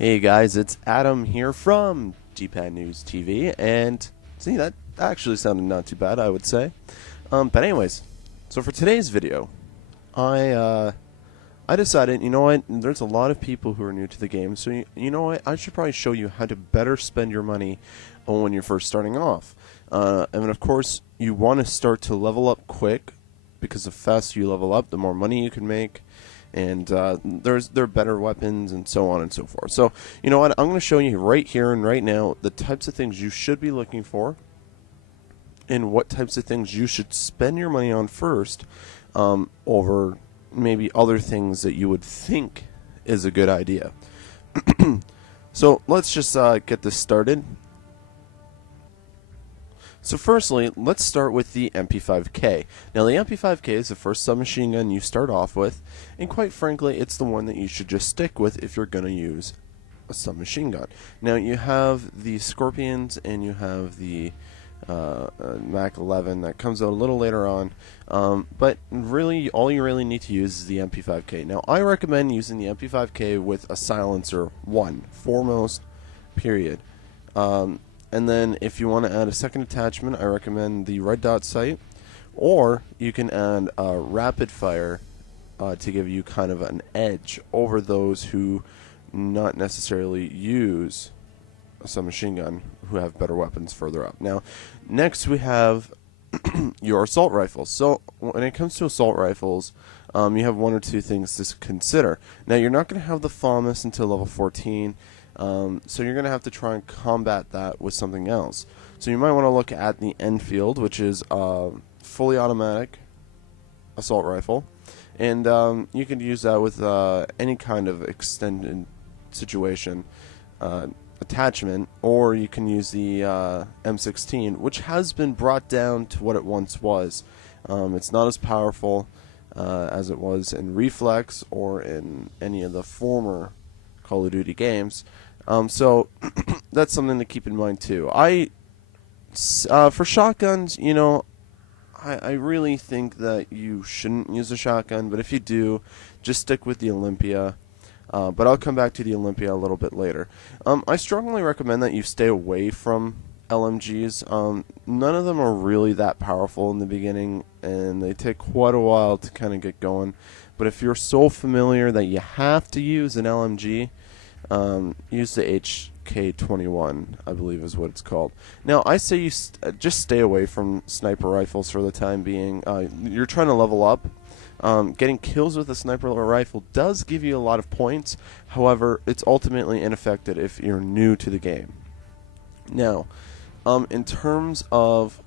Hey guys, it's Adam here from Dpadnews TV, and see, that actually sounded not too bad, I would say. But anyways, so for today's video, I I decided, you know what, there's a lot of people who are new to the game, so you know what, I should probably show you how to better spend your money when you're first starting off. And of course, you want to start to level up quick, because the faster you level up, the more money you can make. And there are better weapons and so on and so forth. So, you know what? I'm going to show you right here and right now the types of things you should be looking for and what types of things you should spend your money on first over maybe other things that you would think is a good idea. So let's just get this started. So firstly, let's start with the MP5K. Now the MP5K is the first submachine gun you start off with, and quite frankly, it's the one that you should just stick with if you're going to use a submachine gun. Now you have the Scorpions and you have the Mac 11 that comes out a little later on, but really all you really need to use is the MP5K. Now I recommend using the MP5K with a silencer foremost, period. And then if you want to add a second attachment, I recommend the red dot sight, or you can add rapid fire to give you kind of an edge over those who not necessarily use a submachine gun, who have better weapons further up. Now, next we have your assault rifles. So when it comes to assault rifles, you have one or two things to consider. Now, you're not going to have the FAMAS until level 14. So you're going to have to try and combat that with something else. So you might want to look at the Enfield, which is a fully automatic assault rifle. And you can use that with any kind of extended situation attachment, or you can use the M16, which has been brought down to what it once was. It's not as powerful as it was in Reflex or in any of the former Call of Duty games. So that's something to keep in mind too. For shotguns, you know, I really think that you shouldn't use a shotgun, but if you do, just stick with the Olympia. But I'll come back to the Olympia a little bit later. I strongly recommend that you stay away from LMGs. None of them are really that powerful in the beginning, and they take quite a while to kind of get going. But if you're so familiar that you have to use an LMG, use the HK-21, I believe is what it's called. Now, I say you just stay away from sniper rifles for the time being. You're trying to level up. Getting kills with a sniper rifle does give you a lot of points. However, it's ultimately ineffective if you're new to the game. Now, in terms of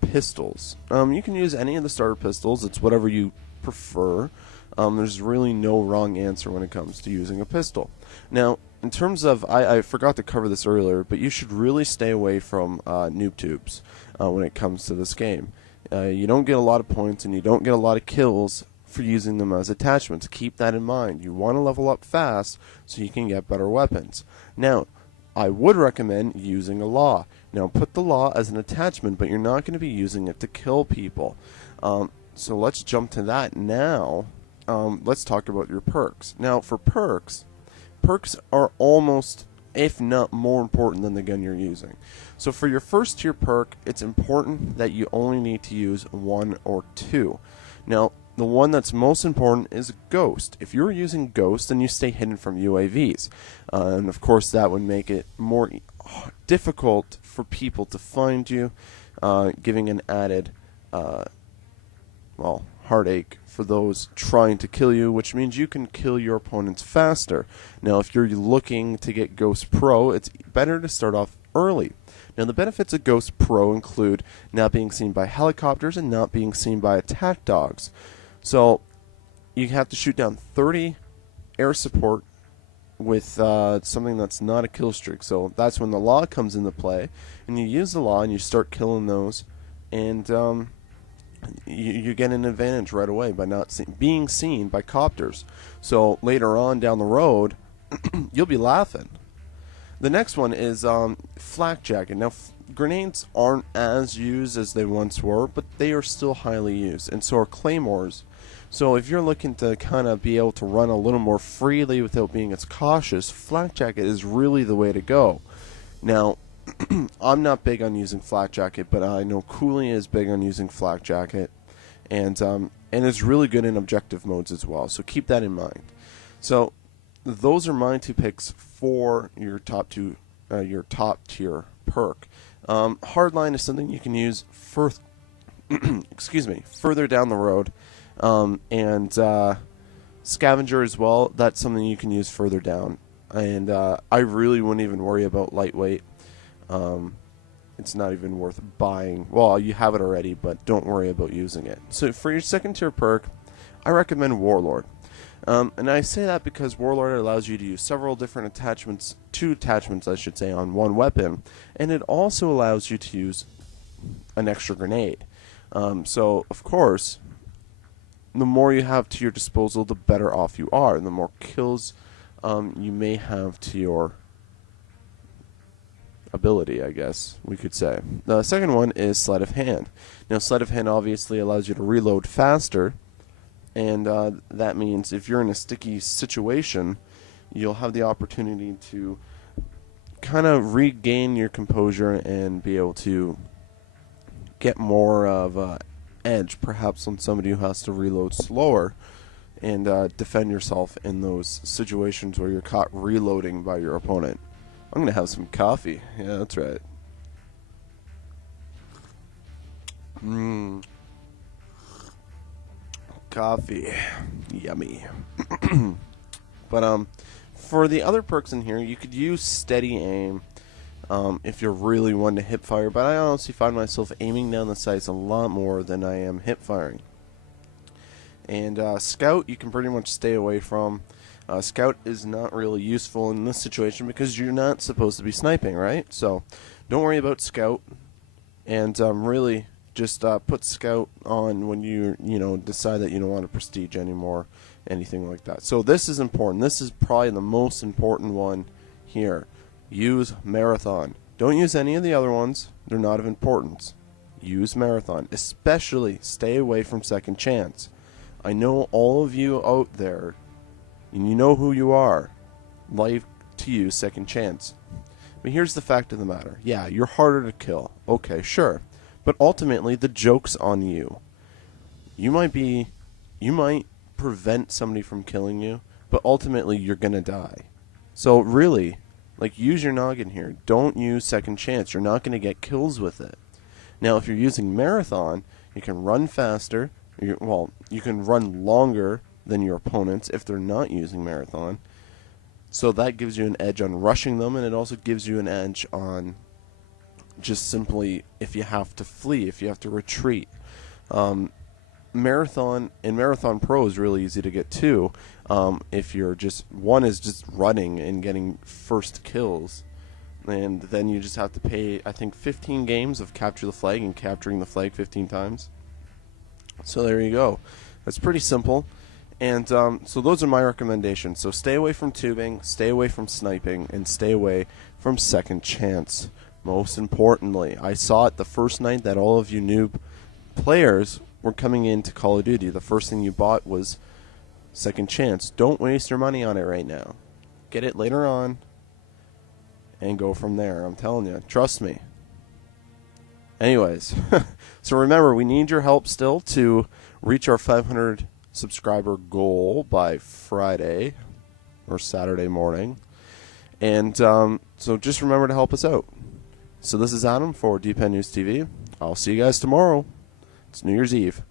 pistols, you can use any of the starter pistols. It's whatever you prefer. There's really no wrong answer when it comes to using a pistol. Now, in terms of, I forgot to cover this earlier, but you should really stay away from noob tubes when it comes to this game. You don't get a lot of points and you don't get a lot of kills for using them as attachments. Keep that in mind. You want to level up fast so you can get better weapons. Now, I would recommend using a law. Now, put the law as an attachment, but you're not going to be using it to kill people. So let's jump to that now. Let's talk about your perks. Now, for perks are almost, if not more important than the gun you're using. So for your first tier perk, it's important that you only need to use one or two. Now, the one that's most important is Ghost. If you're using Ghost, then you stay hidden from UAVs. And of course, that would make it more difficult for people to find you, giving an added, heartache for those trying to kill you, which means you can kill your opponents faster. Now, if you're looking to get Ghost Pro, it's better to start off early. Now, the benefits of Ghost Pro include not being seen by helicopters and not being seen by attack dogs. So, you have to shoot down 30 air support with something that's not a kill streak. So, that's when the law comes into play, and you use the law and you start killing those, and you get an advantage right away by not being seen by copters. So later on down the road, you'll be laughing. The next one is flak jacket. Now, grenades aren't as used as they once were, but they are still highly used, and so are claymores. So if you're looking to kind of be able to run a little more freely without being as cautious, Flak Jacket is really the way to go. Now, I'm not big on using Flak Jacket, but I know Cooley is big on using Flak Jacket, and it's really good in objective modes as well. So keep that in mind. So those are my 2 picks for your top tier perk. Hardline is something you can use further down the road, and Scavenger as well. That's something you can use further down, and I really wouldn't even worry about lightweight. It's not even worth buying. Well, you have it already, but don't worry about using it. So for your second tier perk, I recommend Warlord. And I say that because Warlord allows you to use several different attachments, 2 attachments I should say, on one weapon, and it also allows you to use an extra grenade. So, of course, the more you have to your disposal, the better off you are, and the more kills you may have to your ability, I guess we could say. The second one is Sleight of Hand. Now, Sleight of Hand obviously allows you to reload faster, and that means if you're in a sticky situation, you'll have the opportunity to kind of regain your composure and be able to get more of edge, perhaps on somebody who has to reload slower, and defend yourself in those situations where you're caught reloading by your opponent. I'm going to have some coffee. Yeah, that's right. Coffee. Yummy. But for the other perks in here, you could use steady aim if you're really one to hip fire, but I honestly find myself aiming down the sights a lot more than I am hip firing. And Scout, you can pretty much stay away from. Scout is not really useful in this situation because you're not supposed to be sniping, right? So don't worry about Scout, and really just put Scout on when you decide that you don't want a prestige anymore, anything like that. So this is important. This is probably the most important one here. Use Marathon. Don't use any of the other ones. They're not of importance. Use Marathon. Especially stay away from Second Chance. I know all of you out there, and you know who you are, like to use Second Chance. But here's the fact of the matter. Yeah, you're harder to kill. Okay, sure. But ultimately, the joke's on you. You might prevent somebody from killing you, but ultimately you're gonna die. So really, use your noggin here. Don't use Second Chance. You're not gonna get kills with it. Now, if you're using Marathon, you can run faster. You can run longer than your opponents if they're not using Marathon. So that gives you an edge on rushing them, and it also gives you an edge on just simply if you have to flee, if you have to retreat. Marathon and Marathon Pro is really easy to get too. If you're one is just running and getting first kills, and then you just have to pay, I think, 15 games of capture the flag and capturing the flag 15 times. So there you go. That's pretty simple. And so those are my recommendations. So stay away from tubing, stay away from sniping, and stay away from Second Chance. Most importantly, I saw it the first night that all of you noob players were coming into Call of Duty. The first thing you bought was Second Chance. Don't waste your money on it right now. Get it later on and go from there. I'm telling you. Trust me. Anyways, so remember, we need your help still to reach our 500 subscriber goal by Friday or Saturday morning. And so just remember to help us out. So this is Adam for Dpadnews TV. I'll see you guys tomorrow. It's New Year's Eve.